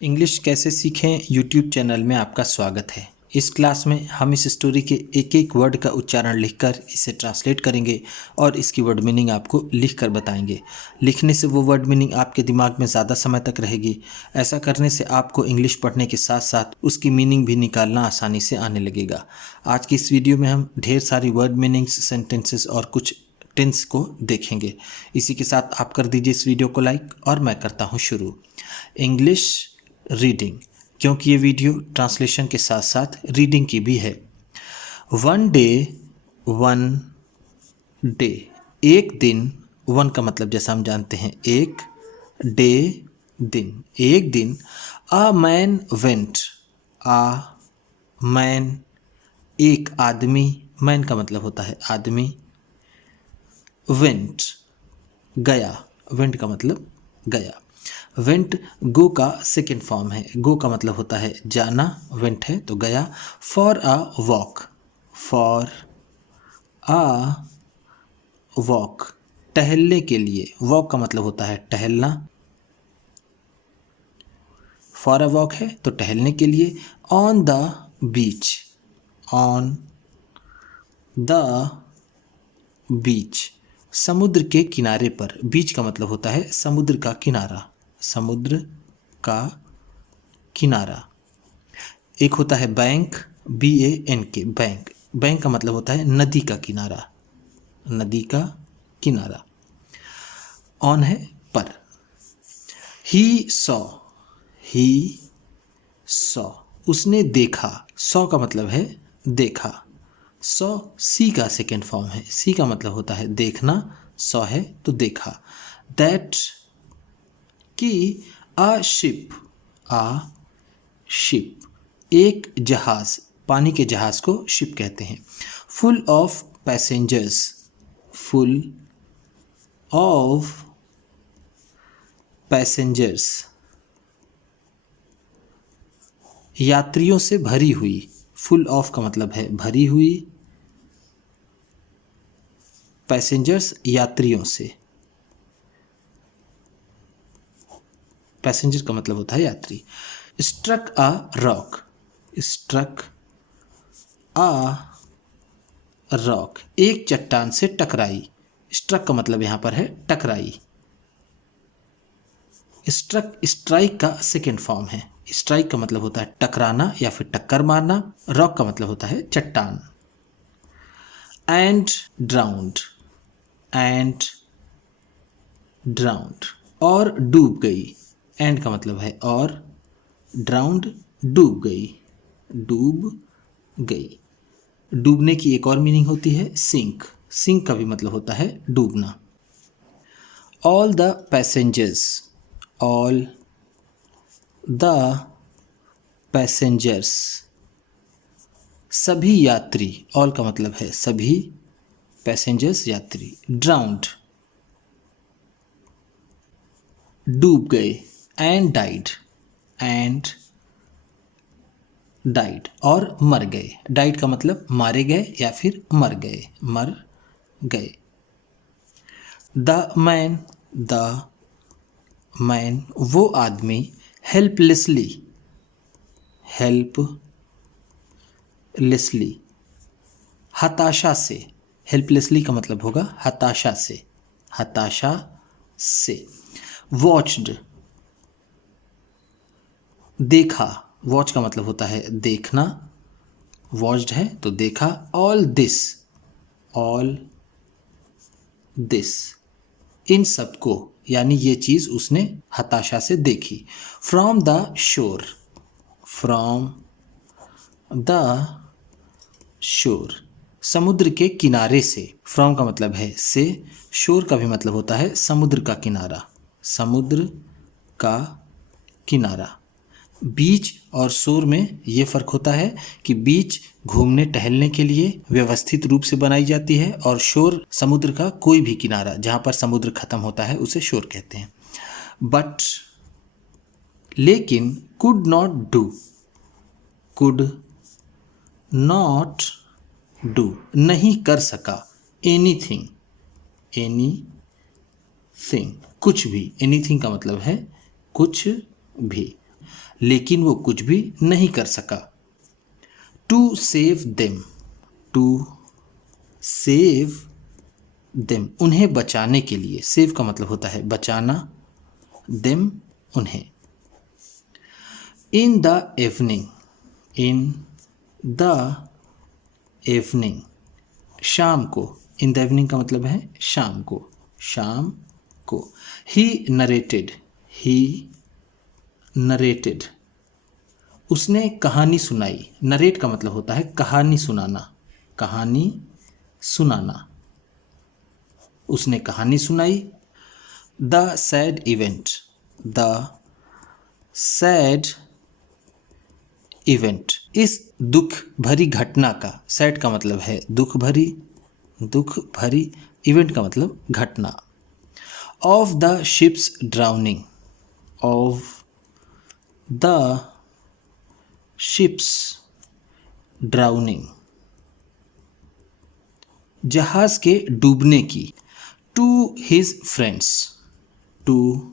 English कैसे सीखें YouTube channel में आपका स्वागत है। इस क्लास में हम इस स्टोरी के एक एक वर्ड का उच्चारण लिखकर इसे ट्रांसलेट करेंगे और इसकी वर्ड मीनिंग आपको लिखकर बताएंगे। लिखने से वो वर्ड मीनिंग आपके दिमाग में ज़्यादा समय तक रहेगी। ऐसा करने से आपको इंग्लिश पढ़ने के साथ साथ उसकी मीनिंग भी निकालना आसानी से आने लगेगा। आज की इस वीडियो में हम ढेर सारी वर्ड मीनिंग्स, सेंटेंसेस और कुछ टेंस को देखेंगे। इसी के साथ आप कर दीजिए इस वीडियो को लाइक और मैं करता हूँ शुरू। इंग्लिश रीडिंग, क्योंकि ये वीडियो ट्रांसलेशन के साथ साथ रीडिंग की भी है। वन डे, एक दिन। वन का मतलब जैसा हम जानते हैं एक, डे दिन, एक दिन। A man went, uh man एक आदमी, मैन का मतलब होता है आदमी। वेंट गया, वेंट का मतलब गया। वेंट गो का सेकेंड फॉर्म है। गो का मतलब होता है जाना, वेंट है तो गया। For a walk, for a walk टहलने के लिए। वॉक का मतलब होता है टहलना। फॉर अ वॉक है तो टहलने के लिए। On the beach, on the beach समुद्र के किनारे पर। बीच का मतलब होता है समुद्र का किनारा, समुद्र का किनारा। एक होता है बैंक, BANK, बैंक। बैंक का मतलब होता है नदी का किनारा, नदी का किनारा। ऑन है पर। ही सॉ, ही सॉ उसने देखा। सॉ का मतलब है देखा। सॉ सी का सेकेंड फॉर्म है। सी का मतलब होता है देखना, सॉ है तो देखा। दैट कि अ शिप एक जहाज, पानी के जहाज को शिप कहते हैं। Full of passengers, full of passengers यात्रियों से भरी हुई। फुल ऑफ का मतलब है भरी हुई, पैसेंजर्स यात्रियों से। पैसेंजर का मतलब होता है यात्री। Struck a rock, struck a rock एक चट्टान से टकराई। स्ट्रक का मतलब यहां पर है टकराई। स्ट्रक स्ट्राइक का सेकेंड फॉर्म है। स्ट्राइक का मतलब होता है टकराना या फिर टक्कर मारना। रॉक का मतलब होता है चट्टान। एंड ड्राउंड, एंड ड्राउंड और डूब गई। एंड का मतलब है और, ड्राउंड डूब गई, डूब गई। डूबने की एक और मीनिंग होती है सिंक। सिंक का भी मतलब होता है डूबना। All the passengers, all the passengers सभी यात्री। ऑल का मतलब है सभी, पैसेंजर्स यात्री। ड्राउंड डूब गए। एंड डाइड, एंड डाइड और मर गए। डाइड का मतलब मारे गए या फिर मर गए, मर गए। द मैन वो आदमी। हेल्पलेसली, हेल्पलेसली हताशा से। हेल्पलेसली का मतलब होगा हताशा से, हताशा से। वॉच्ड देखा। वॉच का मतलब होता है देखना, वॉच्ड है तो देखा। All this, all this in सबको, यानी ये चीज उसने हताशा से देखी। From the shore, from the shore समुद्र के किनारे से। फ्रॉम का मतलब है से, शोर का भी मतलब होता है समुद्र का किनारा, समुद्र का किनारा। बीच और शोर में ये फ़र्क होता है कि बीच घूमने टहलने के लिए व्यवस्थित रूप से बनाई जाती है और शोर समुद्र का कोई भी किनारा जहाँ पर समुद्र खत्म होता है उसे शोर कहते हैं। बट लेकिन, could not do, could not do नहीं कर सका। एनीथिंग, एनीथिंग कुछ भी। एनीथिंग का मतलब है कुछ भी। लेकिन वो कुछ भी नहीं कर सका। To save them, to save them, उन्हें बचाने के लिए। सेव का मतलब होता है बचाना, देम उन्हें। In the evening, in the evening, शाम को। इन द इवनिंग का मतलब है शाम को, शाम को। ही नरेटेड, ही नरेटेड, उसने कहानी सुनाई। नरेट का मतलब होता है कहानी सुनाना, कहानी सुनाना। उसने कहानी सुनाई। The sad event, the sad event, इस दुख भरी घटना का। सैड का मतलब है दुख भरी, दुख भरी। इवेंट का मतलब घटना। Of the ships drowning, of the ships drowning, जहाज के डूबने की। To his friends, to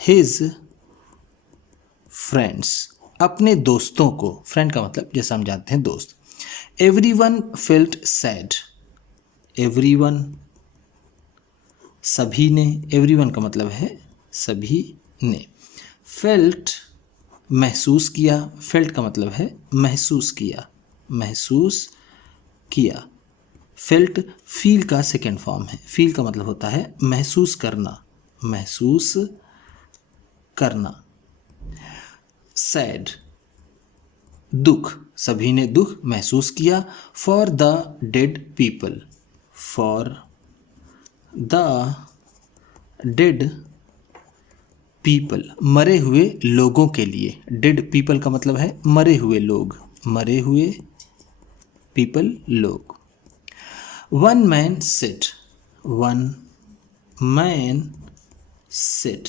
his friends, अपने दोस्तों को। फ्रेंड का मतलब जैसा हम जानते हैं दोस्त। एवरीवन फेल्ट सैड, एवरीवन, सभी ने। एवरीवन का मतलब है सभी ने। फेल्ट, महसूस किया। फेल्ट का मतलब है महसूस किया, महसूस किया। फेल्ट फील का सेकेंड फॉर्म है। फील का मतलब होता है महसूस करना, महसूस करना। सैड, दुख, सभी ने दुख महसूस किया। For the dead people, for the dead people, मरे हुए लोगों के लिए। डेड पीपल का मतलब है मरे हुए लोग, मरे हुए पीपल, लोग। One man said, one man said,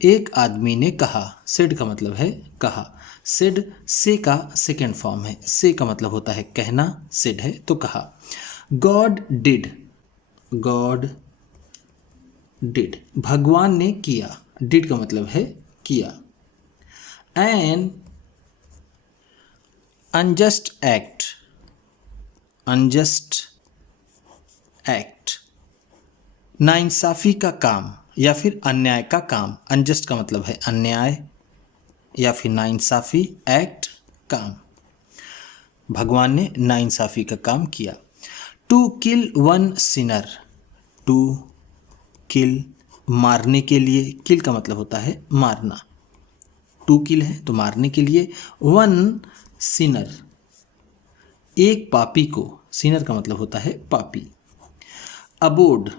एक आदमी ने कहा। सेड का मतलब है कहा। सेड से का सेकेंड फॉर्म है। से का मतलब होता है कहना, सेड है तो कहा। गॉड डिड, गॉड डिड, भगवान ने किया। डिड का मतलब है किया। N unjust act, unjust act, नाइंसाफी का काम या फिर अन्याय का काम। अनजस्ट का मतलब है अन्याय या फिर नाइंसाफी, एक्ट काम। भगवान ने नाइंसाफी का काम किया। To kill one sinner, to kill, मारने के लिए। किल का मतलब होता है मारना। टू किल है तो मारने के लिए। वन सिनर, एक पापी को। सिनर का मतलब होता है पापी। Aboard,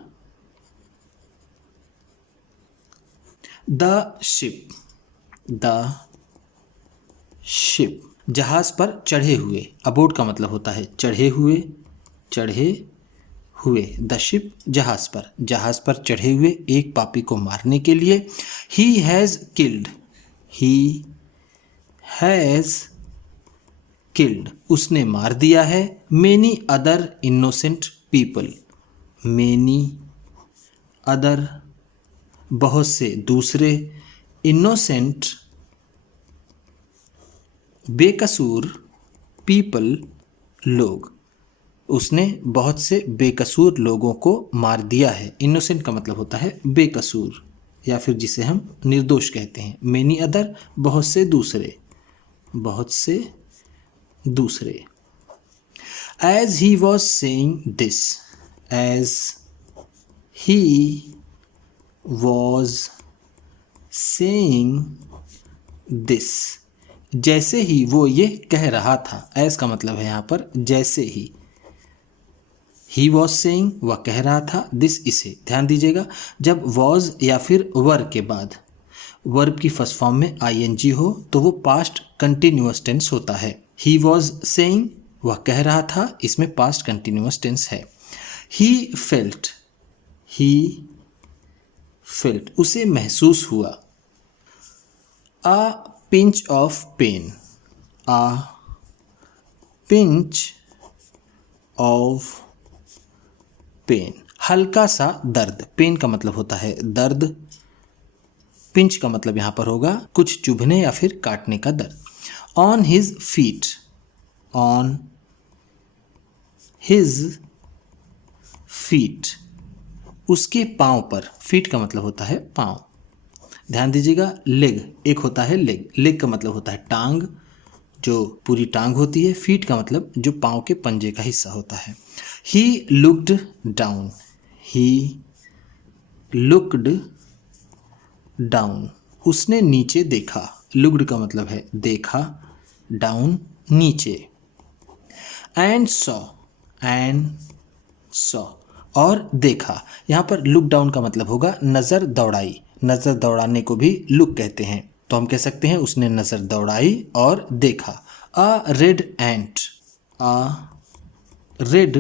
the ship, the ship, जहाज पर चढ़े हुए। अबोर्ड का मतलब होता है चढ़े हुए, चढ़े हुए। द शिप, जहाज पर, जहाज पर चढ़े हुए एक पापी को मारने के लिए। He has killed, he has killed, उसने मार दिया है। Many other innocent people, many other, बहुत से दूसरे। इनोसेंट, बेकसूर। पीपल, लोग, उसने बहुत से बेकसूर लोगों को मार दिया है। इनोसेंट का मतलब होता है बेकसूर या फिर जिसे हम निर्दोष कहते हैं। मेनी अदर, बहुत से दूसरे, बहुत से दूसरे। As he was saying this, as he was saying this, जैसे ही वो ये कह रहा था। एज का मतलब है यहाँ पर जैसे ही। ही वॉज सेइंग, वह कह रहा था। दिस, इसे। ध्यान दीजिएगा, जब वॉज या फिर वर के बाद वर्ब की फर्स्ट फॉर्म में आईएनजी हो तो वो पास्ट कंटिन्यूअस टेंस होता है। ही वॉज सेइंग, वह कह रहा था, इसमें पास्ट कंटिन्यूअस टेंस है। ही फेल्ट, ही फेल्ट, उसे महसूस हुआ। A pinch of pain, a pinch of pain, हल्का सा दर्द। पेन का मतलब होता है दर्द, पिंच का मतलब यहाँ पर होगा कुछ चुभने या फिर काटने का दर्द। On his feet, on his feet, उसके पाँव पर। फीट का मतलब होता है पाँव। ध्यान दीजिएगा, लेग एक होता है लेग, लेग का मतलब होता है टांग, जो पूरी टांग होती है। फीट का मतलब जो पाँव के पंजे का हिस्सा होता है। He looked down, he looked down, उसने नीचे देखा। लुक्ड का मतलब है देखा, डाउन नीचे। एंड सॉ, एंड सॉ, और देखा। यहाँ पर लुक डाउन का मतलब होगा नज़र दौड़ाई। नज़र दौड़ाने को भी लुक कहते हैं, तो हम कह सकते हैं उसने नज़र दौड़ाई और देखा। अ रेड एंट, अ रेड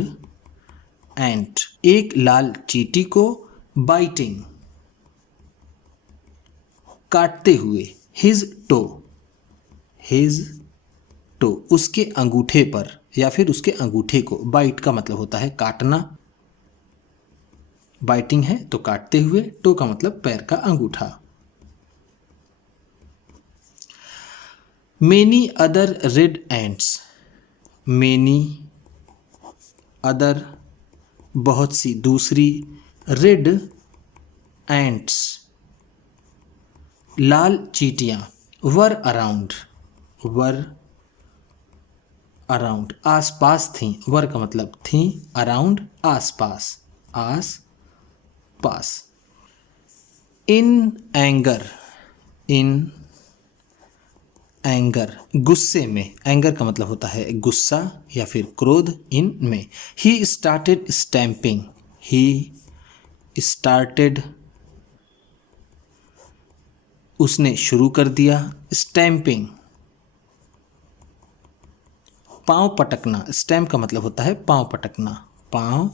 एंट, एक लाल चींटी को। बाइटिंग, काटते हुए। हिज टो, हिज टो, उसके अंगूठे पर या फिर उसके अंगूठे को। बाइट का मतलब होता है काटना, बाइटिंग है तो काटते हुए, टो का मतलब पैर का अंगूठा। Many other red ants, many other, बहुत सी दूसरी। रेड एंट्स, लाल चींटियां। वर अराउंड, वर अराउंड, आस पास थीं। वर का मतलब थी, अराउंड आस पास, आस पास। इन एंगर, इन एंगर, गुस्से में। एंगर का मतलब होता है गुस्सा या फिर क्रोध। इन में। He started stamping, he started, उसने शुरू कर दिया। स्टैम्पिंग, पाँव पटकना। स्टैम्प का मतलब होता है पाँव पटकना, पाँव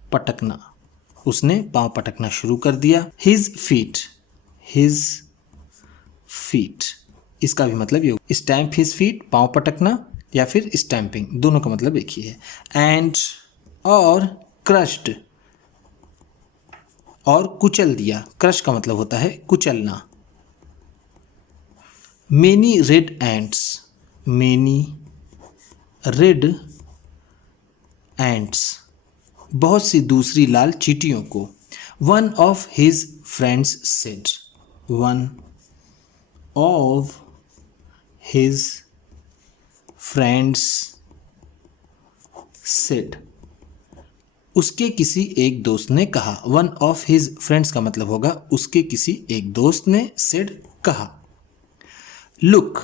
पटकना, उसने पाँव पटकना शुरू कर दिया। हिज फीट, हिज फीट, इसका भी मतलब ये, स्टैम्प हिज फीट, पाँव पटकना या फिर स्टैम्पिंग, दोनों का मतलब एक ही है। एंड, और क्रश्ड, और कुचल दिया। क्रश का मतलब होता है कुचलना। Many red ants, many red ants, बहुत सी दूसरी लाल चींटियों को। One of his friends said, one of his friends said, उसके किसी एक दोस्त ने कहा। वन ऑफ हिज फ्रेंड्स का मतलब होगा उसके किसी एक दोस्त ने, सेड कहा। लुक,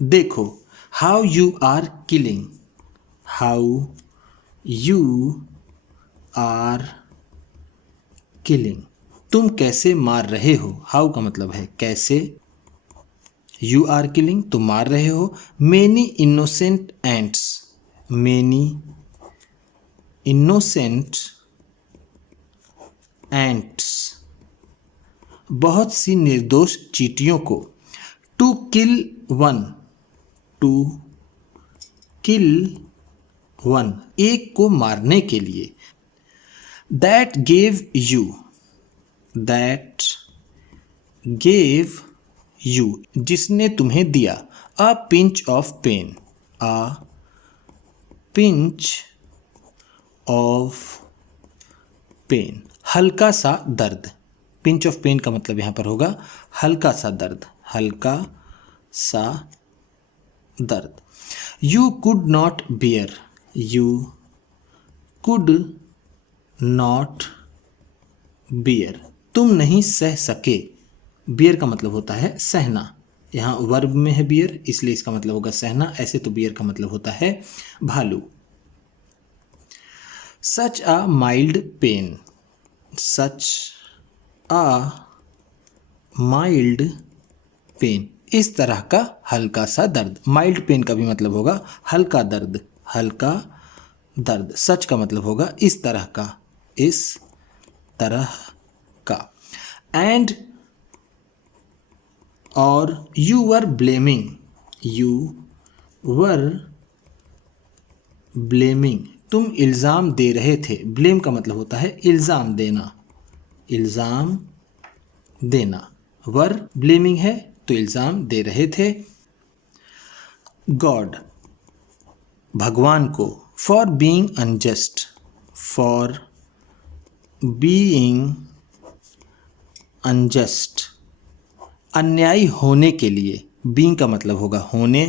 देखो। How you are killing, how you are killing, तुम कैसे मार रहे हो। हाउ का मतलब है कैसे, यू आर किलिंग, तुम मार रहे हो। Many innocent ants, many innocent ants, बहुत सी निर्दोष चींटियों को। To kill one, to kill one, एक को मारने के लिए। That gave you, that gave you, जिसने तुम्हें दिया। A pinch of pain, a pinch of pain, हल्का सा दर्द। पिंच ऑफ पेन का मतलब यहाँ पर होगा हल्का सा दर्द, हल्का सा दर्द। You could not bear, you could not bear, तुम नहीं सह सके। बियर का मतलब होता है सहना, यहाँ वर्ब में है बियर इसलिए इसका मतलब होगा सहना, ऐसे तो बियर का मतलब होता है भालू। Such a mild pain, such a mild pain, इस तरह का हल्का सा दर्द। माइल्ड पेन का भी मतलब होगा हल्का दर्द, हल्का दर्द। सच का मतलब होगा इस तरह का, इस तरह का। एंड, और you were blaming, you were blaming, तुम इल्ज़ाम दे रहे थे। ब्लेम का मतलब होता है इल्ज़ाम देना, इल्ज़ाम देना। वर ब्लेमिंग है तो इल्ज़ाम दे रहे थे। गॉड भगवान को, for being unjust, for being unjust, अन्यायी होने के लिए, बीइंग का मतलब होगा होने,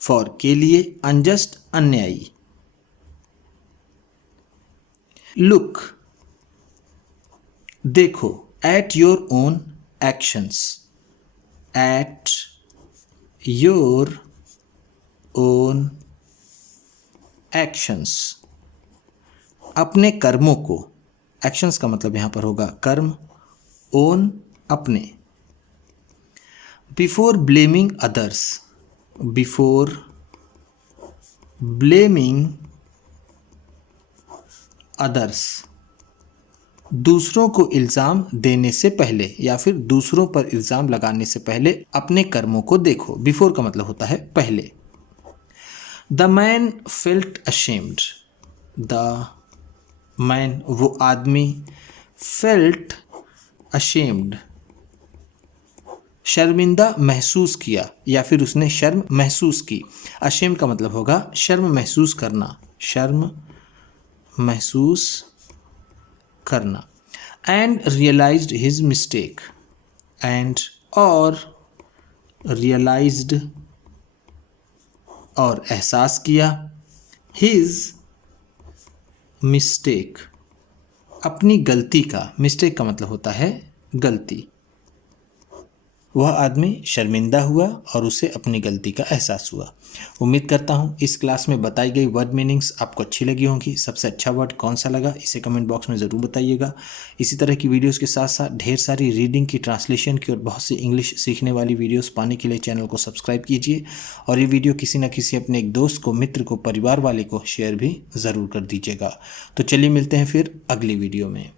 फॉर के लिए, अनजस्ट अन्यायी। लुक देखो, at your own actions, at your own actions, अपने कर्मों को, एक्शंस का मतलब यहाँ पर होगा कर्म, ओन अपने। Before blaming others, before blaming others, दूसरों को इल्ज़ाम देने से पहले या फिर दूसरों पर इल्ज़ाम लगाने से पहले अपने कर्मों को देखो। बिफोर का मतलब होता है पहले। The man felt ashamed, the man वो आदमी, फेल्ट अशेम्ड शर्मिंदा महसूस किया या फिर उसने शर्म महसूस की। अशेम का मतलब होगा शर्म महसूस करना, शर्म महसूस करना। And realised his mistake, and और रियलाइज्ड और एहसास किया, हिज मिस्टेक अपनी गलती का, मिस्टेक का मतलब होता है गलती। वह आदमी शर्मिंदा हुआ और उसे अपनी गलती का एहसास हुआ। उम्मीद करता हूँ इस क्लास में बताई गई वर्ड मीनिंग्स आपको अच्छी लगी होंगी। सबसे अच्छा वर्ड कौन सा लगा इसे कमेंट बॉक्स में ज़रूर बताइएगा। इसी तरह की वीडियोस के साथ साथ ढेर सारी रीडिंग की, ट्रांसलेशन की और बहुत सी इंग्लिश सीखने वाली वीडियोस पाने के लिए चैनल को सब्सक्राइब कीजिए और ये वीडियो किसी न किसी अपने एक दोस्त को, मित्र को, परिवार वाले को शेयर भी ज़रूर कर दीजिएगा। तो चलिए मिलते हैं फिर अगली वीडियो में।